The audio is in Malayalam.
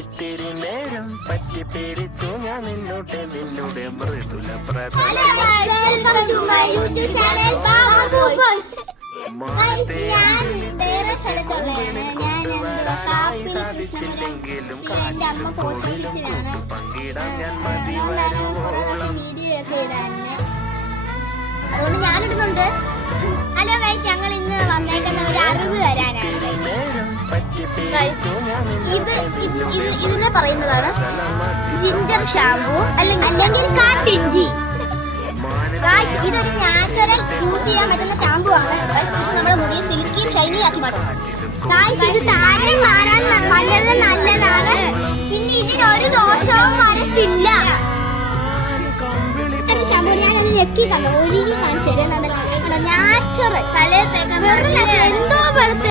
ഇത്തിരി നേരം പറ്റി പേടിച്ചു ഞാൻ നിന്നോട്ടെ നിന്നോട് മൃദുല സാധിച്ചില്ലെങ്കിലും പങ്കിടാൻ ഞാൻ മതി അതുകൊണ്ട് ഞാനിടുന്നുണ്ട്. ഹലോ ഗൈസ്, ഞങ്ങൾ ഇന്ന് വന്നേക്കുന്ന ഒരു അറിവ് തരാനാണ്. ഇതിനെ പറയുന്നതാണ് ജിഞ്ചർ ഷാമ്പൂ അല്ലെങ്കിൽ കാട്ടിഞ്ചി. ഇതൊരു നാച്ചുറൽ യൂസ് ചെയ്യാൻ പറ്റുന്ന ഷാമ്പൂ ആണ്. നമ്മുടെ മുടി സിൽക്കി ഷൈനി ആക്കി മാറ്റും. ഇത് താരം മാറാൻ വളരെ നല്ലതാണ്. പിന്നെ ഇതിനൊരു ദോഷവും വരത്തില്ല. ഞാനത് ഞെക്കി കണ്ടോ, ഒഴുകി കാണിച്ചു തരുന്നുണ്ട്. നാച്ചുറൽ എന്തോ